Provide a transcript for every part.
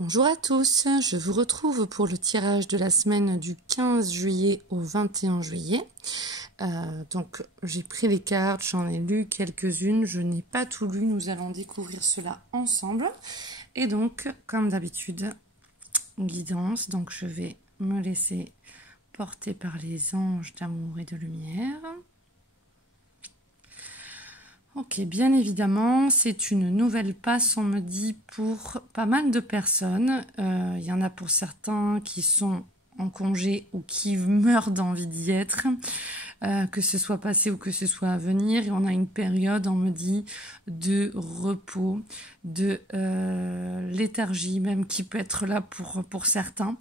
Bonjour à tous, je vous retrouve pour le tirage de la semaine du 15 juillet au 21 juillet. Donc j'ai pris les cartes, j'en ai lu quelques-unes, je n'ai pas tout lu, nous allons découvrir cela ensemble. Et donc, comme d'habitude, guidance, donc je vais me laisser porter par les anges d'amour et de lumière. Ok, bien évidemment, c'est une nouvelle passe, on me dit, pour pas mal de personnes. Il y en a pour certains qui sont en congé ou qui meurent d'envie d'y être, que ce soit passé ou que ce soit à venir. Et on a une période, on me dit, de repos, de léthargie même qui peut être là pour certains.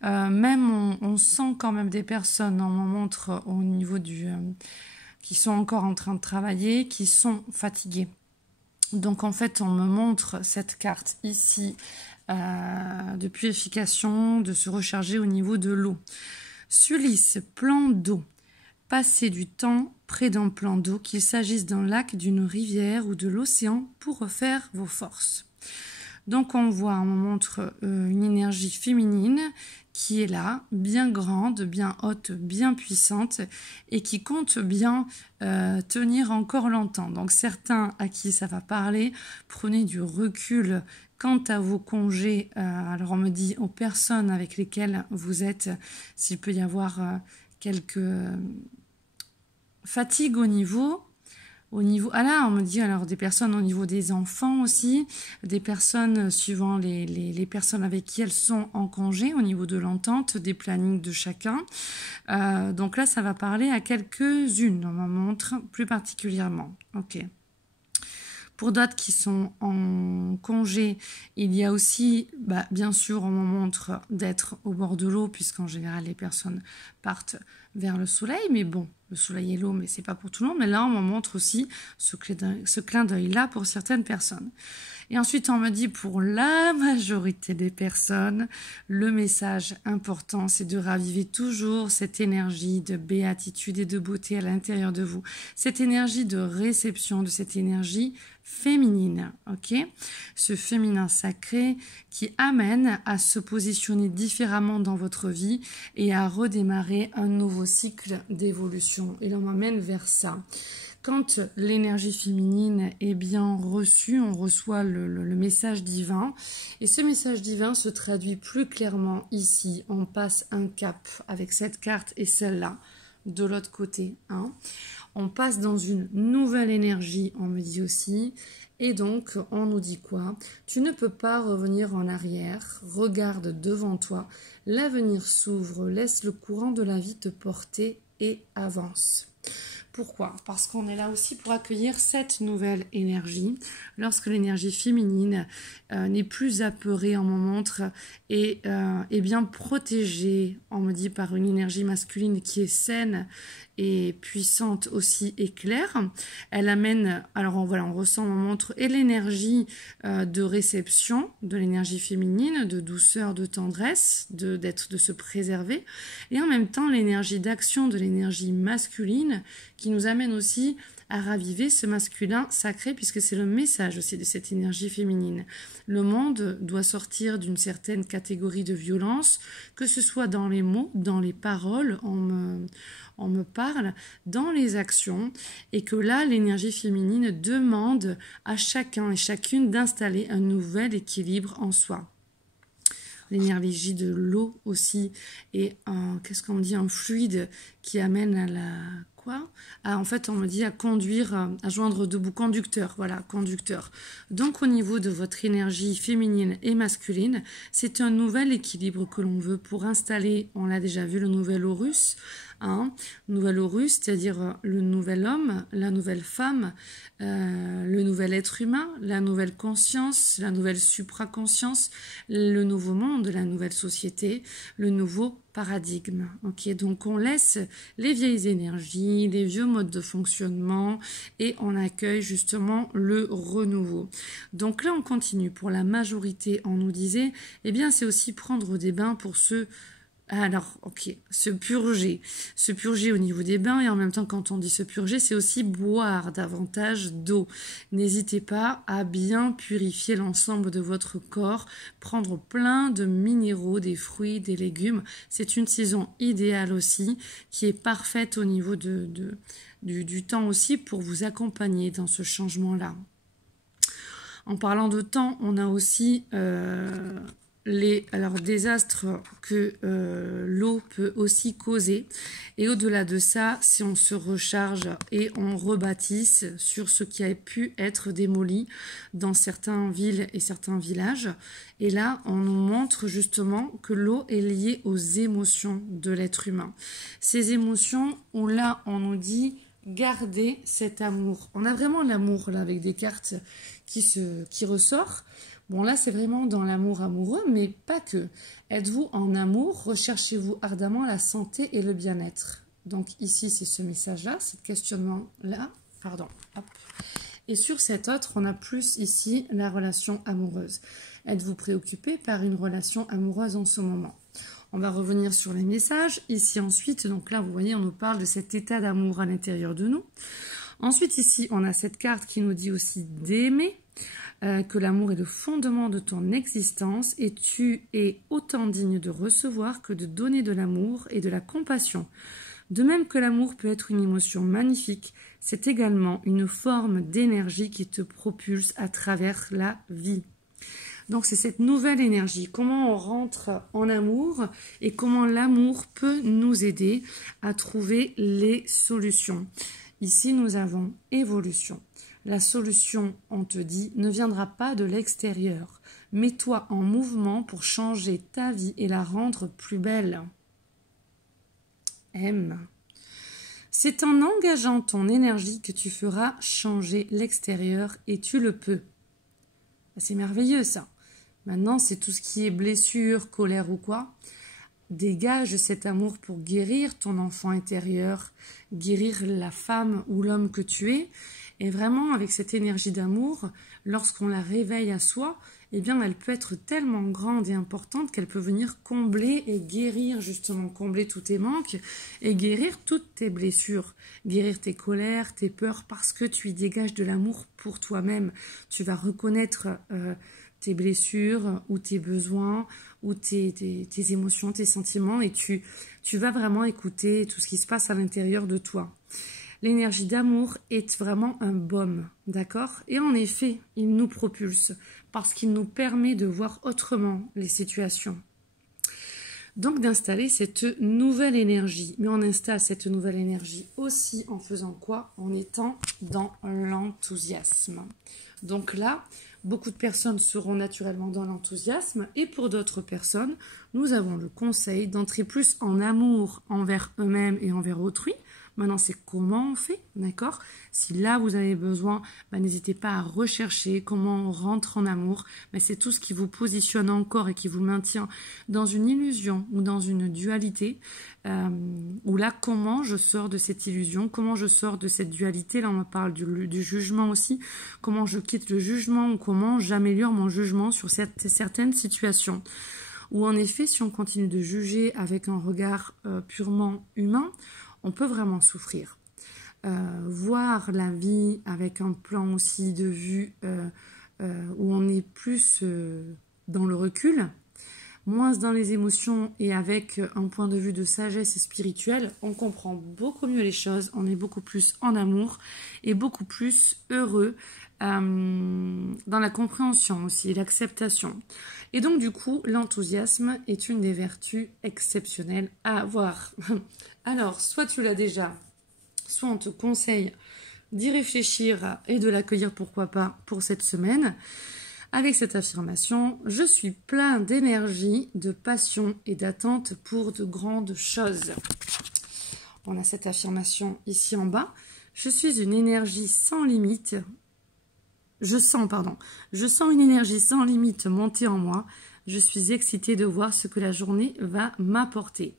Même on sent quand même des personnes, on me montre au niveau du... qui sont encore en train de travailler, qui sont fatigués. Donc en fait, on me montre cette carte ici de purification, de se recharger au niveau de l'eau. Sulis, plan d'eau. Passez du temps près d'un plan d'eau, qu'il s'agisse d'un lac, d'une rivière ou de l'océan, pour refaire vos forces. Donc on voit, on me montre une énergie féminine qui est là, bien grande, bien haute, bien puissante et qui compte bien tenir encore longtemps. Donc certains à qui ça va parler, prenez du recul quant à vos congés. Alors on me dit aux personnes avec lesquelles vous êtes, s'il peut y avoir quelques fatigues au niveau... Ah là, on me dit alors des personnes au niveau des enfants aussi, des personnes suivant les personnes avec qui elles sont en congé, au niveau de l'entente, des plannings de chacun. Donc là, ça va parler à quelques-unes, on me montre plus particulièrement. Ok. Pour d'autres qui sont en congé, il y a aussi, bien sûr, on me montre d'être au bord de l'eau, puisqu'en général, les personnes partent vers le soleil. Mais bon, le soleil et l'eau, mais c'est pas pour tout le monde. Mais là, on me montre aussi ce clin d'œil-là pour certaines personnes. Et ensuite, on me dit pour la majorité des personnes, le message important, c'est de raviver toujours cette énergie de béatitude et de beauté à l'intérieur de vous. Cette énergie de réception, de cette énergie féminine, ok? Ce féminin sacré qui amène à se positionner différemment dans votre vie et à redémarrer un nouveau cycle d'évolution. Et l'on m'amène vers ça. Quand l'énergie féminine est bien reçue, on reçoit le message divin. Et ce message divin se traduit plus clairement ici. On passe un cap avec cette carte et celle-là de l'autre côté. Hein. On passe dans une nouvelle énergie, on me dit aussi. Et donc, on nous dit quoi? Tu ne peux pas revenir en arrière. Regarde devant toi. L'avenir s'ouvre. Laisse le courant de la vie te porter et avance. Pourquoi? Parce qu'on est là aussi pour accueillir cette nouvelle énergie. Lorsque l'énergie féminine n'est plus apeurée, on me montre, et est bien protégée, on me dit, par une énergie masculine qui est saine et puissante aussi et claire. Elle amène, alors on ressent, on me montre, et l'énergie de réception, de l'énergie féminine, de douceur, de tendresse, de se préserver, et en même temps l'énergie d'action de l'énergie masculine qui nous amène aussi à raviver ce masculin sacré, puisque c'est le message aussi de cette énergie féminine. Le monde doit sortir d'une certaine catégorie de violence, que ce soit dans les mots, dans les paroles, on me parle, dans les actions, et que là, l'énergie féminine demande à chacun et chacune d'installer un nouvel équilibre en soi. L'énergie de l'eau aussi, et qu'est-ce qu'on me dit, un fluide qui amène à la... en fait, on me dit à conduire, à joindre debout, conducteur, voilà, conducteur. Donc, au niveau de votre énergie féminine et masculine, c'est un nouvel équilibre que l'on veut pour installer, on l'a déjà vu, le nouvel Horus, nouvel Horus, c'est-à-dire le nouvel homme, la nouvelle femme, le nouvel être humain, la nouvelle conscience, la nouvelle supraconscience, le nouveau monde, la nouvelle société, le nouveau paradigme. Ok, donc on laisse les vieilles énergies, les vieux modes de fonctionnement et on accueille justement le renouveau. Donc là on continue. Pour la majorité, on nous disait, eh bien c'est aussi prendre des bains pour se Alors, ok, se purger au niveau des bains et en même temps, quand on dit se purger, c'est aussi boire davantage d'eau. N'hésitez pas à bien purifier l'ensemble de votre corps, prendre plein de minéraux, des fruits, des légumes. C'est une saison idéale aussi, qui est parfaite au niveau du temps aussi pour vous accompagner dans ce changement-là. En parlant de temps, on a aussi les désastres que l'eau peut aussi causer. Et au-delà de ça, si on se recharge et on rebâtisse sur ce qui a pu être démoli dans certaines villes et certains villages. Et là, on nous montre justement que l'eau est liée aux émotions de l'être humain. Ces émotions où là, on nous dit garder cet amour. On a vraiment l'amour là avec des cartes qui ressort. Bon, là, c'est vraiment dans l'amour amoureux, mais pas que. Êtes-vous en amour? Recherchez-vous ardemment la santé et le bien-être? Donc ici, c'est ce message-là, ce questionnement-là. Pardon. Hop. Et sur cet autre, on a plus ici la relation amoureuse. Êtes-vous préoccupé par une relation amoureuse en ce moment? On va revenir sur les messages. Ici, ensuite, donc là, vous voyez, on nous parle de cet état d'amour à l'intérieur de nous. Ensuite, ici, on a cette carte qui nous dit aussi d'aimer. Que l'amour est le fondement de ton existence et tu es autant digne de recevoir que de donner de l'amour et de la compassion. De même que l'amour peut être une émotion magnifique, c'est également une forme d'énergie qui te propulse à travers la vie. Donc c'est cette nouvelle énergie, comment on rentre en amour et comment l'amour peut nous aider à trouver les solutions. Ici nous avons évolution. La solution, on te dit, ne viendra pas de l'extérieur. Mets-toi en mouvement pour changer ta vie et la rendre plus belle. M. C'est en engageant ton énergie que tu feras changer l'extérieur et tu le peux. C'est merveilleux ça. Maintenant, c'est tout ce qui est blessure, colère ou quoi. Dégage cet amour pour guérir ton enfant intérieur, guérir la femme ou l'homme que tu es. Et vraiment, avec cette énergie d'amour, lorsqu'on la réveille à soi, eh bien, elle peut être tellement grande et importante qu'elle peut venir combler et guérir, justement, combler tous tes manques et guérir toutes tes blessures, guérir tes colères, tes peurs, parce que tu y dégages de l'amour pour toi-même. Tu vas reconnaître tes blessures ou tes besoins ou tes émotions, tes sentiments et tu vas vraiment écouter tout ce qui se passe à l'intérieur de toi. L'énergie d'amour est vraiment un baume, d'accord? Et en effet, il nous propulse parce qu'il nous permet de voir autrement les situations. Donc d'installer cette nouvelle énergie. Mais on installe cette nouvelle énergie aussi en faisant quoi? En étant dans l'enthousiasme. Donc là, beaucoup de personnes seront naturellement dans l'enthousiasme et pour d'autres personnes, nous avons le conseil d'entrer plus en amour envers eux-mêmes et envers autrui. Maintenant, c'est comment on fait, d'accord? Si là, vous avez besoin, n'hésitez pas à rechercher comment on rentre en amour. Mais c'est tout ce qui vous positionne encore et qui vous maintient dans une illusion ou dans une dualité. Ou là, comment je sors de cette illusion? Comment je sors de cette dualité? Là, on parle du jugement aussi. Comment je quitte le jugement ou comment j'améliore mon jugement sur certaines situations. Ou en effet, si on continue de juger avec un regard purement humain, on peut vraiment souffrir. Voir la vie avec un plan aussi de vue où on est plus dans le recul, moins dans les émotions et avec un point de vue de sagesse spirituelle, on comprend beaucoup mieux les choses, on est beaucoup plus en amour et beaucoup plus heureux dans la compréhension aussi et l'acceptation. Et donc du coup, l'enthousiasme est une des vertus exceptionnelles à avoir. Alors, soit tu l'as déjà, soit on te conseille d'y réfléchir et de l'accueillir, pourquoi pas, pour cette semaine. Avec cette affirmation, je suis plein d'énergie, de passion et d'attente pour de grandes choses. On a cette affirmation ici en bas. Je suis une énergie sans limite. Je sens une énergie sans limite monter en moi. Je suis excitée de voir ce que la journée va m'apporter.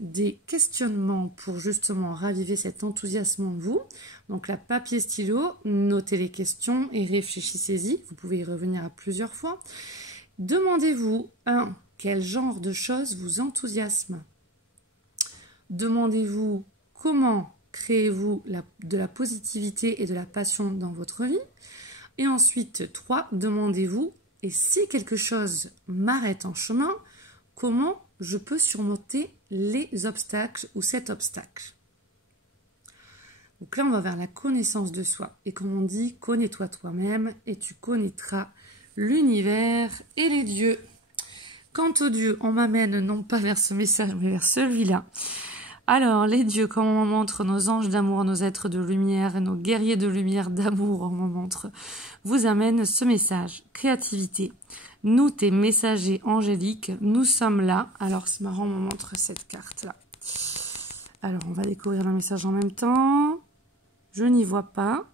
Des questionnements pour justement raviver cet enthousiasme en vous. Donc la papier stylo, notez les questions et réfléchissez-y. Vous pouvez y revenir à plusieurs fois. Demandez-vous, Quel genre de choses vous enthousiasme? Demandez-vous comment créez-vous de la positivité et de la passion dans votre vie. Et ensuite, 3, demandez-vous, et si quelque chose m'arrête en chemin, comment je peux surmonter les obstacles ou cet obstacle? Donc là, on va vers la connaissance de soi. Et comme on dit, connais-toi toi-même et tu connaîtras l'univers et les dieux. Quant aux dieux, on m'amène non pas vers ce message, mais vers celui-là. Alors, les dieux, comme on montre nos anges d'amour, nos êtres de lumière et nos guerriers de lumière d'amour, on montre, vous amènent ce message. Créativité. Nous, tes messagers angéliques, nous sommes là. Alors, c'est marrant, on me montre cette carte-là. Alors, on va découvrir le message en même temps. Je n'y vois pas.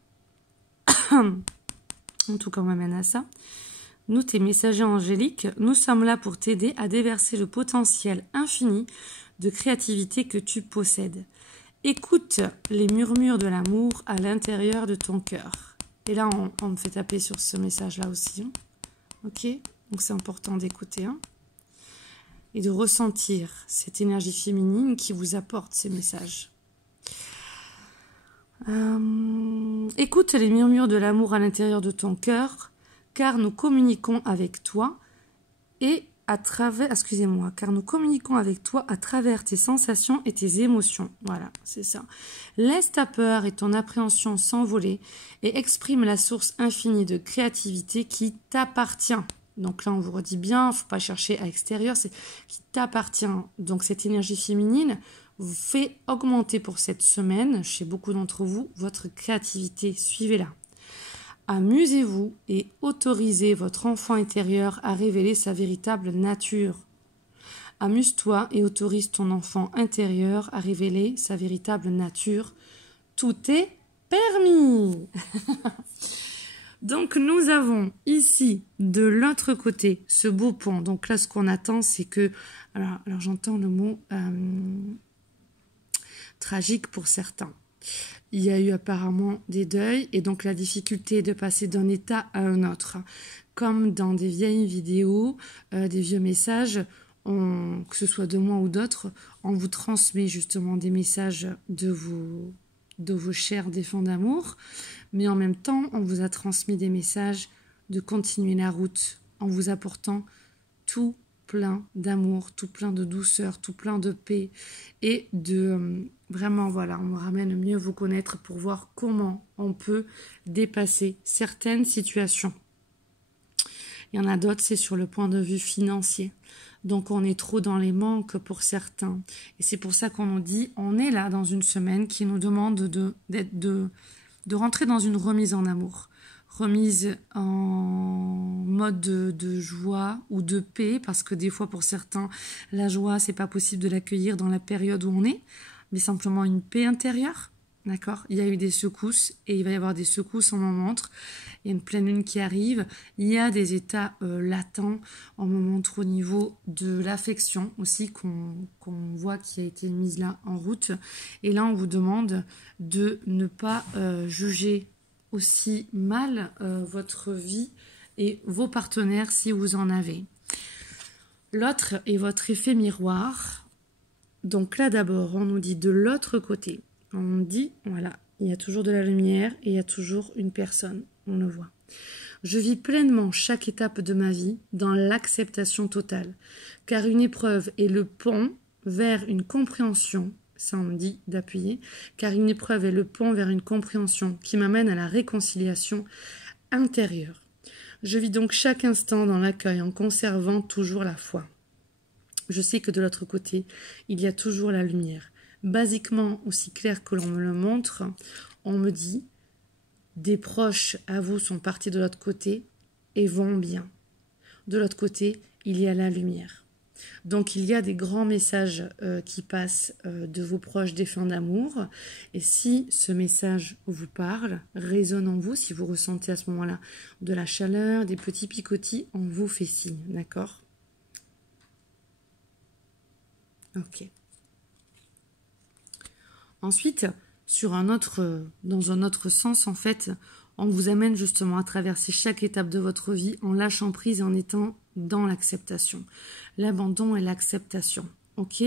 En tout cas, on m'amène à ça. Nous, tes messagers angéliques, nous sommes là pour t'aider à déverser le potentiel infini de créativité que tu possèdes. Écoute les murmures de l'amour à l'intérieur de ton cœur. Et là, on me fait taper sur ce message-là aussi. Hein. Ok? Donc, c'est important d'écouter. Hein, et de ressentir cette énergie féminine qui vous apporte ces messages. Écoute les murmures de l'amour à l'intérieur de ton cœur, car nous communiquons avec toi et car nous communiquons avec toi à travers tes sensations et tes émotions. Voilà, c'est ça. Laisse ta peur et ton appréhension s'envoler et exprime la source infinie de créativité qui t'appartient. Donc là, on vous redit bien, il ne faut pas chercher à l'extérieur, c'est qui t'appartient. Donc cette énergie féminine vous fait augmenter pour cette semaine, chez beaucoup d'entre vous, votre créativité. Suivez-la. Amusez-vous et autorisez votre enfant intérieur à révéler sa véritable nature. Amuse-toi et autorise ton enfant intérieur à révéler sa véritable nature. Tout est permis. Donc nous avons ici, de l'autre côté, ce beau pont. Donc là, ce qu'on attend, c'est que... Alors j'entends le mot tragique pour certains. Il y a eu apparemment des deuils et donc la difficulté de passer d'un état à un autre. Comme dans des vieilles vidéos, des vieux messages, que ce soit de moi ou d'autres, on vous transmet justement des messages de vos chers défunts d'amour, mais en même temps, on vous a transmis des messages de continuer la route en vous apportant tout plein d'amour, tout plein de douceur, tout plein de paix et de... Vraiment, voilà, on me ramène mieux vous connaître pour voir comment on peut dépasser certaines situations. Il y en a d'autres, c'est sur le point de vue financier. Donc, on est trop dans les manques pour certains. Et c'est pour ça qu'on nous dit, on est là dans une semaine qui nous demande de rentrer dans une remise en amour. Remise en mode de joie ou de paix, parce que des fois, pour certains, la joie, c'est pas possible de l'accueillir dans la période où on est, mais simplement une paix intérieure, d'accord? Il y a eu des secousses et il va y avoir des secousses en me montre. Il y a une pleine lune qui arrive. Il y a des états latents, on me montre au niveau de l'affection aussi qu'on voit qui a été mise là en route. Et là, on vous demande de ne pas juger aussi mal votre vie et vos partenaires si vous en avez. L'autre est votre effet miroir. Donc là, d'abord, on nous dit de l'autre côté. On dit, voilà, il y a toujours de la lumière et il y a toujours une personne. On le voit. Je vis pleinement chaque étape de ma vie dans l'acceptation totale. Car une épreuve est le pont vers une compréhension. Ça, on me dit d'appuyer. Car une épreuve est le pont vers une compréhension qui m'amène à la réconciliation intérieure. Je vis donc chaque instant dans l'accueil en conservant toujours la foi. Je sais que de l'autre côté, il y a toujours la lumière. Basiquement, aussi clair que l'on me le montre, on me dit, des proches à vous sont partis de l'autre côté et vont bien. De l'autre côté, il y a la lumière. Donc, il y a des grands messages qui passent de vos proches défunts d'amour. Et si ce message vous parle, résonne en vous, si vous ressentez à ce moment-là de la chaleur, des petits picotis, on vous fait signe, d'accord ? Ok. Ensuite, dans un autre sens, en fait, on vous amène justement à traverser chaque étape de votre vie en lâchant prise et en étant dans l'acceptation. L'abandon et l'acceptation. Ok?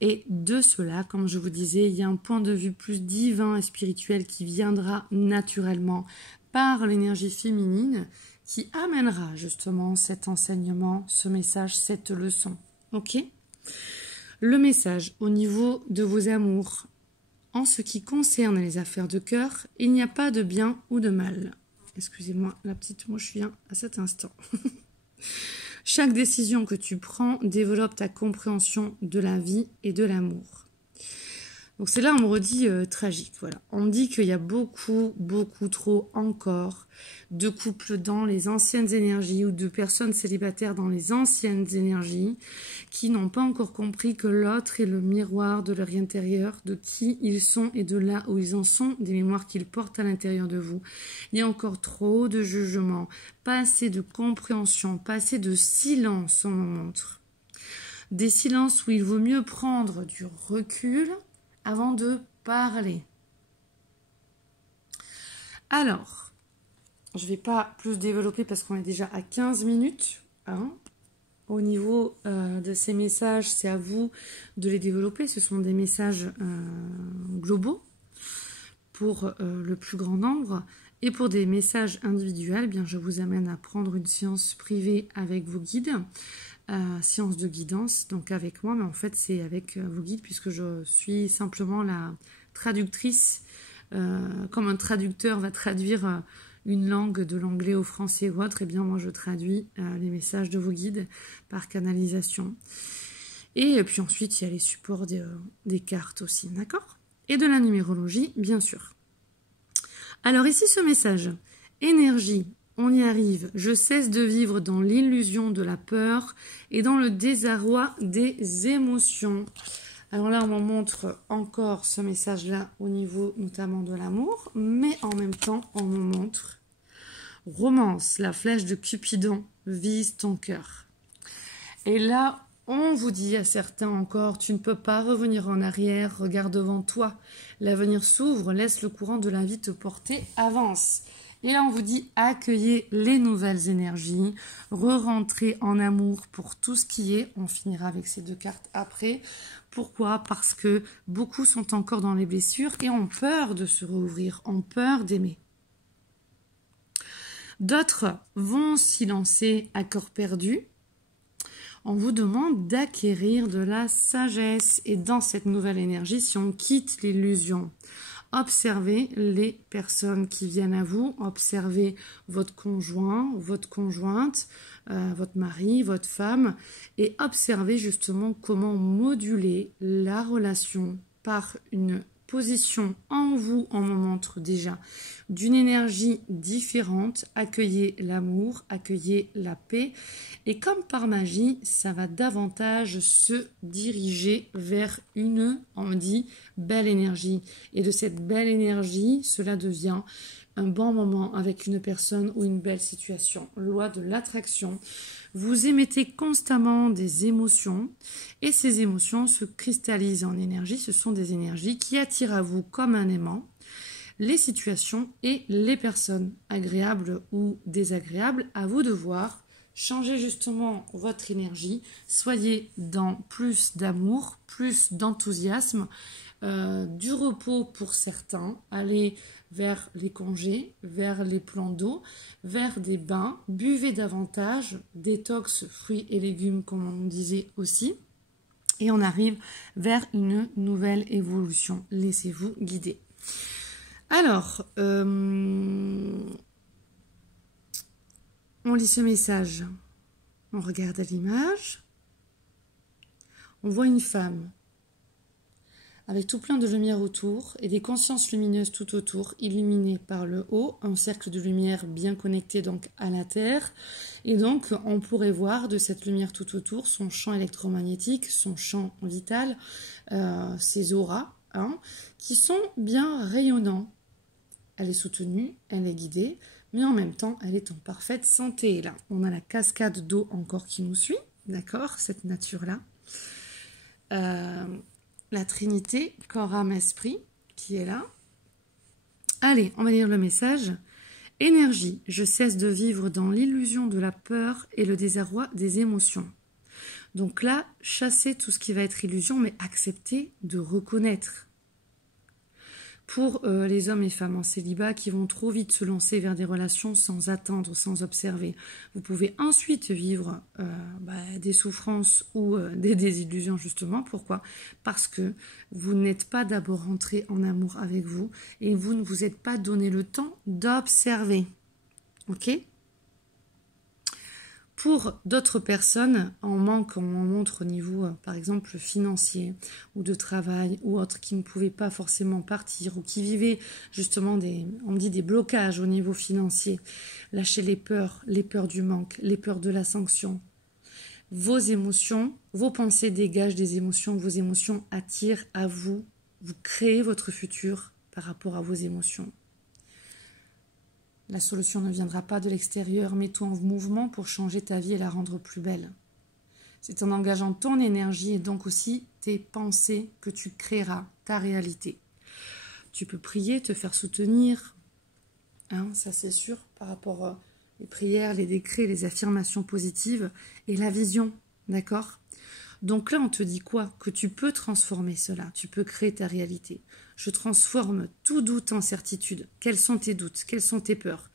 Et de cela, comme je vous disais, il y a un point de vue plus divin et spirituel qui viendra naturellement par l'énergie féminine qui amènera justement cet enseignement, ce message, cette leçon. Ok? Le message au niveau de vos amours, en ce qui concerne les affaires de cœur, il n'y a pas de bien ou de mal. Excusez-moi, la petite mouche vient à cet instant. Chaque décision que tu prends développe ta compréhension de la vie et de l'amour. Donc c'est là on me redit tragique, voilà. On me dit qu'il y a beaucoup trop encore de couples dans les anciennes énergies ou de personnes célibataires dans les anciennes énergies qui n'ont pas encore compris que l'autre est le miroir de leur intérieur, de qui ils sont et de là où ils en sont, des mémoires qu'ils portent à l'intérieur de vous. Il y a encore trop de jugements, pas assez de compréhension, pas assez de silence, on me montre. Des silences où il vaut mieux prendre du recul avant de parler. Alors, je ne vais pas plus développer parce qu'on est déjà à 15 minutes. Hein. Au niveau de ces messages, c'est à vous de les développer. Ce sont des messages globaux pour le plus grand nombre. Et pour des messages individuels, eh bien, je vous amène à prendre une séance privée avec vos guides. Séance de guidance, donc avec moi, mais en fait c'est avec vos guides puisque je suis simplement la traductrice, comme un traducteur va traduire une langue de l'anglais au français ou autre, et bien moi je traduis les messages de vos guides par canalisation. Et puis ensuite il y a les supports des cartes aussi, d'accord? Et de la numérologie, bien sûr. Alors ici ce message, énergie. On y arrive. Je cesse de vivre dans l'illusion de la peur et dans le désarroi des émotions. Alors là, on me montre encore ce message-là au niveau notamment de l'amour, mais en même temps, on me montre romance, la flèche de Cupidon vise ton cœur. Et là, on vous dit à certains encore, tu ne peux pas revenir en arrière, regarde devant toi. L'avenir s'ouvre, laisse le courant de la vie te porter, avance. Et là, on vous dit accueillez les nouvelles énergies, re-rentrez en amour pour tout ce qui est. On finira avec ces deux cartes après. Pourquoi? Parce que beaucoup sont encore dans les blessures et ont peur de se rouvrir, ont peur d'aimer. D'autres vont s'y lancer à corps perdu. On vous demande d'acquérir de la sagesse. Et dans cette nouvelle énergie, si on quitte l'illusion, observez les personnes qui viennent à vous, observez votre conjoint, votre conjointe, votre mari, votre femme, et observez justement comment moduler la relation par une position en vous, on me montre déjà, d'une énergie différente, accueillez l'amour, accueillez la paix, et comme par magie, ça va davantage se diriger vers une, on me dit, belle énergie. Et de cette belle énergie, cela devient un bon moment avec une personne ou une belle situation. Loi de l'attraction. Vous émettez constamment des émotions et ces émotions se cristallisent en énergie. Ce sont des énergies qui attirent à vous comme un aimant les situations et les personnes agréables ou désagréables. À vous de voir. Changez justement votre énergie. Soyez dans plus d'amour, plus d'enthousiasme, du repos pour certains. Allez vers les congés, vers les plans d'eau, vers des bains, buvez davantage, détox, fruits et légumes comme on disait aussi, et on arrive vers une nouvelle évolution. Laissez-vous guider. Alors, on lit ce message, on regarde l'image, on voit une femme avec tout plein de lumière autour et des consciences lumineuses tout autour, illuminées par le haut, un cercle de lumière bien connecté donc à la Terre. Et donc, on pourrait voir de cette lumière tout autour son champ électromagnétique, son champ vital, ses auras, hein, qui sont bien rayonnants. Elle est soutenue, elle est guidée, mais en même temps, elle est en parfaite santé. Et là, on a la cascade d'eau encore qui nous suit, d'accord, cette nature-là. La Trinité, corps, âme, esprit, qui est là. Allez, on va lire le message. Énergie, je cesse de vivre dans l'illusion de la peur et le désarroi des émotions. Donc là, chassez tout ce qui va être illusion, mais acceptez de reconnaître. Pour les hommes et femmes en célibat qui vont trop vite se lancer vers des relations sans attendre, sans observer, vous pouvez ensuite vivre des souffrances ou des désillusions justement. Pourquoi? Parce que vous n'êtes pas d'abord rentré en amour avec vous et vous ne vous êtes pas donné le temps d'observer. Ok? Pour d'autres personnes, en manque, on montre au niveau, par exemple, financier ou de travail ou autres, qui ne pouvaient pas forcément partir ou qui vivaient justement on me dit des blocages au niveau financier. Lâchez les peurs du manque, les peurs de la sanction. Vos émotions, vos pensées dégagent des émotions, vos émotions attirent à vous. Vous créez votre futur par rapport à vos émotions. La solution ne viendra pas de l'extérieur, mets-toi en mouvement pour changer ta vie et la rendre plus belle. C'est en engageant ton énergie et donc aussi tes pensées que tu créeras ta réalité. Tu peux prier, te faire soutenir, ça c'est sûr, par rapport aux prières, les décrets, les affirmations positives et la vision, d'accord ? Donc là, on te dit quoi? Que tu peux transformer cela, tu peux créer ta réalité. Je transforme tout doute en certitude. Quels sont tes doutes? Quelles sont tes peurs?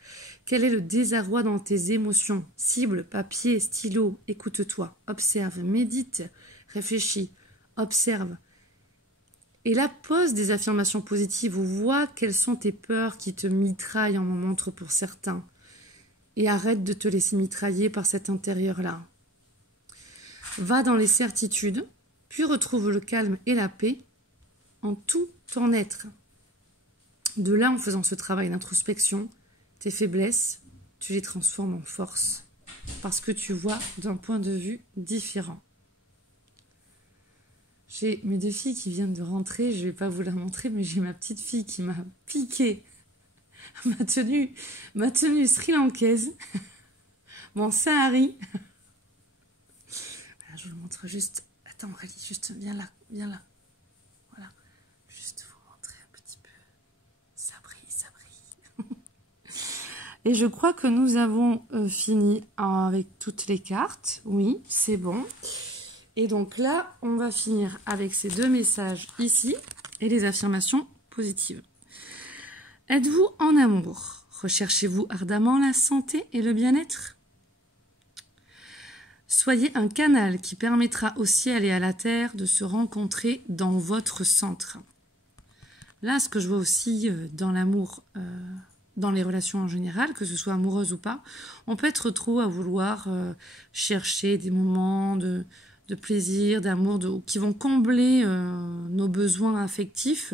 Quel est le désarroi dans tes émotions? Cible, papier, stylo, écoute-toi, observe, médite, réfléchis, observe. Et là, pose des affirmations positives ou vois quelles sont tes peurs qui te mitraillent en montre pour certains. Et arrête de te laisser mitrailler par cet intérieur-là. Va dans les certitudes, puis retrouve le calme et la paix en tout ton être. De là, en faisant ce travail d'introspection, tes faiblesses, tu les transformes en force, parce que tu vois d'un point de vue différent. J'ai mes deux filles qui viennent de rentrer, je ne vais pas vous la montrer, mais j'ai ma petite fille qui m'a piqué ma tenue sri-lankaise, mon sahari. Je vous le montre juste. Attends, Aurélie, juste viens là. Voilà. Juste vous montrer un petit peu. Ça brille. Et je crois que nous avons fini avec toutes les cartes. Oui, c'est bon. Et donc là, on va finir avec ces deux messages ici et les affirmations positives. Êtes-vous en amour? Recherchez-vous ardemment la santé et le bien-être? Soyez un canal qui permettra au ciel et à la terre de se rencontrer dans votre centre. Là, ce que je vois aussi dans l'amour, dans les relations en général, que ce soit amoureuse ou pas, on peut être trop à vouloir chercher des moments de plaisir, d'amour, qui vont combler nos besoins affectifs.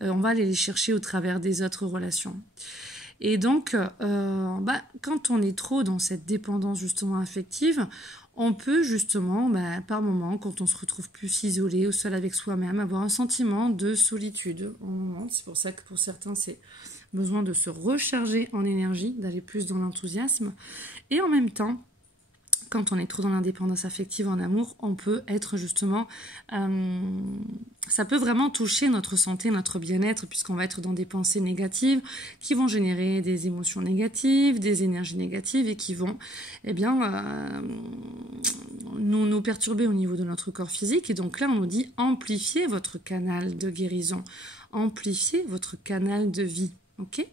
On va aller les chercher au travers des autres relations. Et donc, quand on est trop dans cette dépendance justement affective, on peut justement, par moment, quand on se retrouve plus isolé ou seul avec soi-même, avoir un sentiment de solitude. C'est pour ça que pour certains, c'est besoin de se recharger en énergie, d'aller plus dans l'enthousiasme. Et en même temps, quand on est trop dans l'indépendance affective en amour, on peut être justement... ça peut vraiment toucher notre santé, notre bien-être, puisqu'on va être dans des pensées négatives qui vont générer des émotions négatives, des énergies négatives et qui vont nous perturber au niveau de notre corps physique. Et donc là, on nous dit amplifiez votre canal de guérison, amplifiez votre canal de vie. Ok ?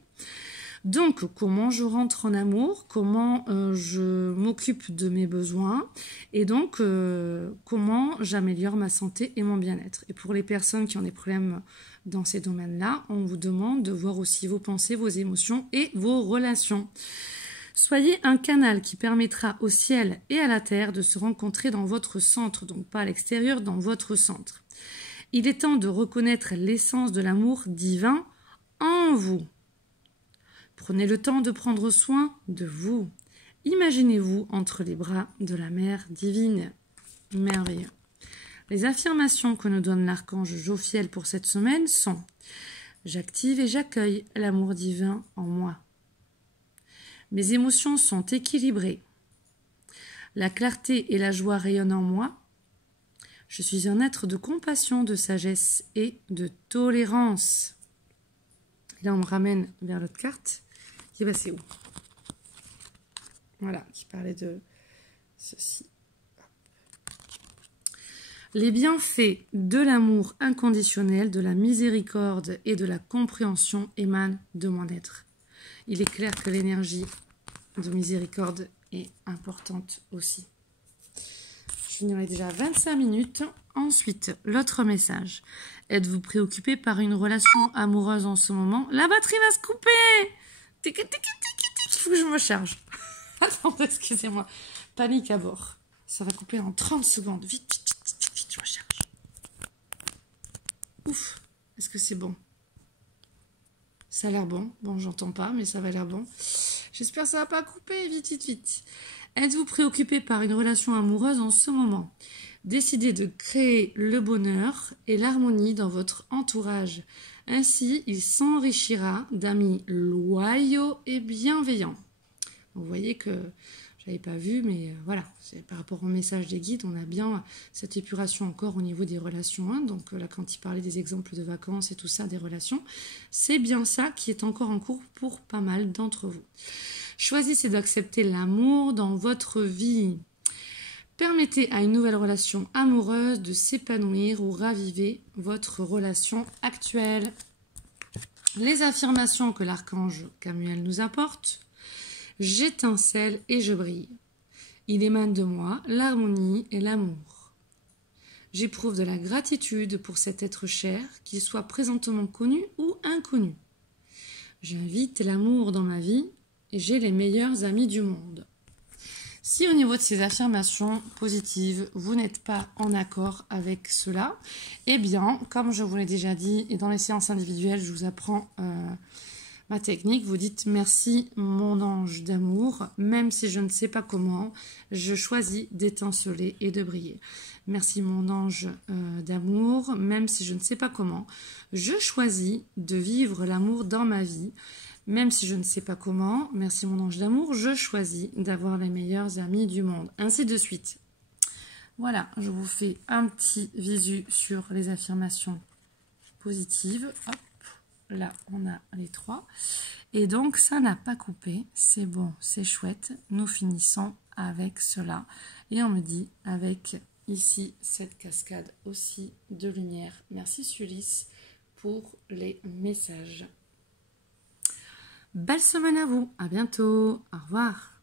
Donc, comment je rentre en amour, comment je m'occupe de mes besoins et donc comment j'améliore ma santé et mon bien-être. Et pour les personnes qui ont des problèmes dans ces domaines-là, on vous demande de voir aussi vos pensées, vos émotions et vos relations. Soyez un canal qui permettra au ciel et à la terre de se rencontrer dans votre centre, donc pas à l'extérieur, dans votre centre. Il est temps de reconnaître l'essence de l'amour divin en vous. Prenez le temps de prendre soin de vous. Imaginez-vous entre les bras de la mère divine. Merveilleux. Les affirmations que nous donne l'archange Jophiel pour cette semaine sont « J'active et j'accueille l'amour divin en moi. Mes émotions sont équilibrées. La clarté et la joie rayonnent en moi. Je suis un être de compassion, de sagesse et de tolérance. » Là, on me ramène vers l'autre carte qui est passé où? Voilà, qui parlait de ceci. Les bienfaits de l'amour inconditionnel, de la miséricorde et de la compréhension émanent de mon être. Il est clair que l'énergie de miséricorde est importante aussi. Je finirai déjà 25 minutes. Ensuite, l'autre message. Êtes-vous préoccupé par une relation amoureuse en ce moment? La batterie va se couper! Il faut que je me charge. Attendez, excusez-moi. Panique à bord. Ça va couper en 30 secondes. Vite, vite, vite, vite, vite, je me charge. Ouf, est-ce que c'est bon? Ça a l'air bon. Bon, j'entends pas, mais ça va l'air bon. J'espère que ça va pas couper. Vite, vite, vite. Êtes-vous préoccupé par une relation amoureuse en ce moment? Décidez de créer le bonheur et l'harmonie dans votre entourage. Ainsi, il s'enrichira d'amis loyaux et bienveillants. Vous voyez que je n'avais pas vu, mais voilà, c'est par rapport au message des guides, on a bien cette épuration encore au niveau des relations. Hein, donc là, quand il parlait des exemples de vacances et tout ça, des relations, c'est bien ça qui est encore en cours pour pas mal d'entre vous. Choisissez d'accepter l'amour dans votre vie. Permettez à une nouvelle relation amoureuse de s'épanouir ou raviver votre relation actuelle. Les affirmations que l'archange Camuel nous apporte. J'étincelle et je brille. Il émane de moi l'harmonie et l'amour. J'éprouve de la gratitude pour cet être cher, qu'il soit présentement connu ou inconnu. J'invite l'amour dans ma vie et j'ai les meilleurs amis du monde. Si au niveau de ces affirmations positives, vous n'êtes pas en accord avec cela, eh bien, comme je vous l'ai déjà dit, et dans les séances individuelles, je vous apprends ma technique, vous dites merci mon ange d'amour, même si je ne sais pas comment, je choisis d'étinceler et de briller. Merci mon ange d'amour, même si je ne sais pas comment, je choisis de vivre l'amour dans ma vie, même si je ne sais pas comment, merci mon ange d'amour, je choisis d'avoir les meilleurs amis du monde, ainsi de suite. Voilà, je vous fais un petit visu sur les affirmations positives. Hop. Là, on a les 3. Et donc, ça n'a pas coupé. C'est bon, c'est chouette. Nous finissons avec cela. Et on me dit, avec ici, cette cascade aussi de lumière. Merci Sulis pour les messages. Belle semaine à vous. À bientôt. Au revoir.